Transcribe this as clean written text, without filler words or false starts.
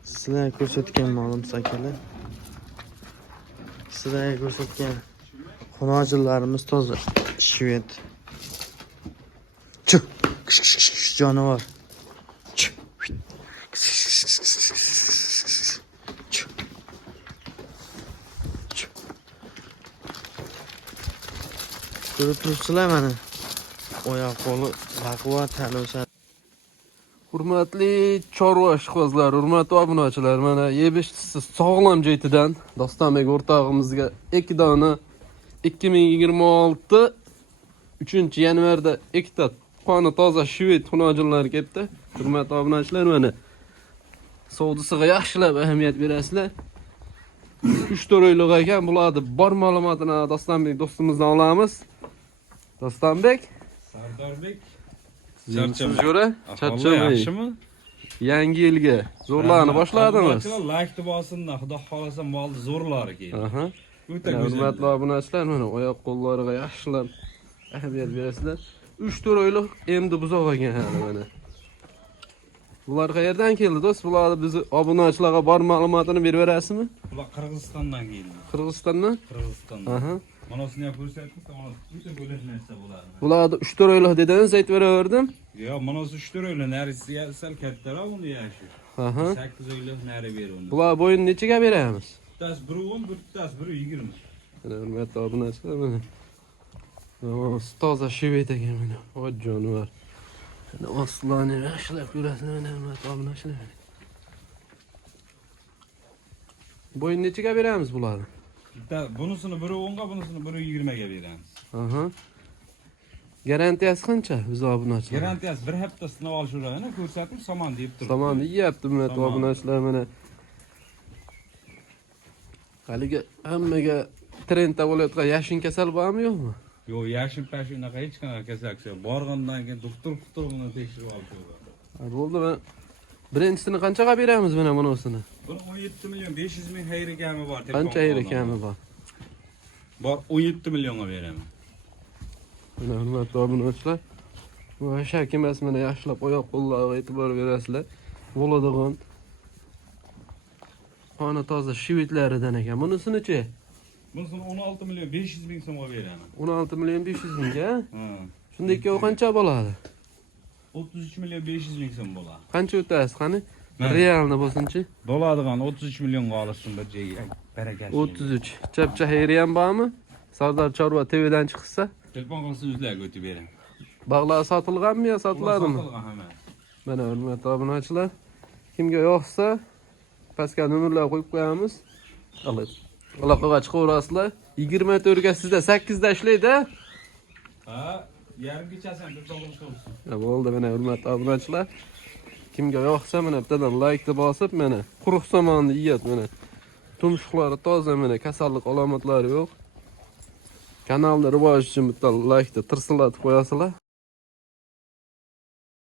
Sizlarga ko'rsatgan ma'lum akalar. Sizlarga ko'rsatgan xonajillarimiz toza shved. Çık. Canavar. Çık. Ko'rib turibsizlar mana. Oyoq qo'li baquvvat talosa. Hurmatli chorva ishqibozlar, hurmatli obunachilar, mana yebishsiz sog'lom jeytidan Dostonbek o'rtog'imizga 2 dona 2026 3-yanvarda 2 ta qoni toza shved xunojinlar ketdi. Hurmatli obunachilar, mana savdosiga yaxshilab ahamiyat berasizlar. 3-4 oylik ekan, bularni bor ma'lumotini Dostonbek do'stimizdan olamiz. Dostonbek, Sardorbek, charchamayapsizmi? Yangi yilga zo'rlarni boshladimiz. Like bosinlar, xudo xolasa molni zo'rlari keldi. Aha. Hurmatli obunachilar, mana oyoq qo'llariga yaxshilab ahamiyat berasizlar. 3-4 oylik endi buzoq ekan hali mana. Bular qayerdan keldi do'st? Bularni biz obunachilarga bor ma'lumotini berib berasizmi? Bular Qirg'izistondan keldi. Qirg'izistondan? Qirg'izistondan. Aha. Manasini ham ko'rsatdim, mana butun bo'lak narsa bo'ladi. Bularni 3-4 oylik dedingiz, aytib beraverdim. Yo, manasi 3-4 oylik narisi sal kattaroq uni yashi. Aha. 8 oylik nari beradi. Bular bo'yini nechaga beramiz? Bittasi 1.10, bittasi 1.20. Mana hurmatli obunachilar, mana. Toza shved ekan mana. O jonivor. Mana ostlani yaxshilab ko'rasizlar, mana hurmatli obunachilar. Bo'yini nechaga beramiz bularni? Bunisini 1.10 ga, bunisini 1.20 ga beramiz. Aha. Garantiyasi qancha biz obunachilar? Garantiyasi 1 hafta sinov olish uragini ko'rsatib, somon deb turibdi. Somonni yeyapti hurmatli obunachilar, mana. Haliga hammaga trendda bo'layotgan yashin kasal bormi yo'qmi? Yo'q, yashin pashin unaqa hech qanaqa kasallik yo'q. Borgandan keyin doktor buni tekshirib olib qo'yadi. Bo'ldi, mana birinchisini qanchaga beramiz mana bunisini? Buni 17 million 500 ming xayri kami bor. Qancha xayri kami bor? Bor 17 millionga beraman. Mana hurmatli obunachilar, bu shak emas, mana yaxshilab oyoq qo'llariga e'tibor berasizlar. Bo'ladigan qoni toza shvedlaridan ekan. Bunisini-chi? Bunisini 16 million 500 ming so'mga beraman. 16 million 500 mingga? Ha. Shunda ikkovi qancha bo'ladi? 33 million 500 ming so'm bo'ladi. Qancha o'tasiz, qani? Realni bo'lsin-chi? Bo'ladigan 33 millionga olishsin bir joyga. Barakasi. 33. Chapcha xayri ham bormi? Sardor Chorva TVdan chiqsa? Telefon qilsa o'zlariga o'tib beraman. Bog'lar sotilganmi yo sotiladimi? Sotilgan hamma. Mana hurmatli obunachilar, kimga yoqsa pastga nomerlar qo'yib qo'yamiz. Aloqaga chiqaverasizlar. 24 ga sizda 8 da ishlaydi. Ha, yarim kechasi ham telefon qilib so'raysiz. Bo'ldi, mana hurmatli obunachilar. Kimga yoqsa mana bittadan like deb bosib, mana quruq somonni yeyat, mana. Tumshuqlari toza, mana kasallik alomatlari yo'q. Kanalni rivoj uchun bitta like da tirsillatib qo'yasizlar.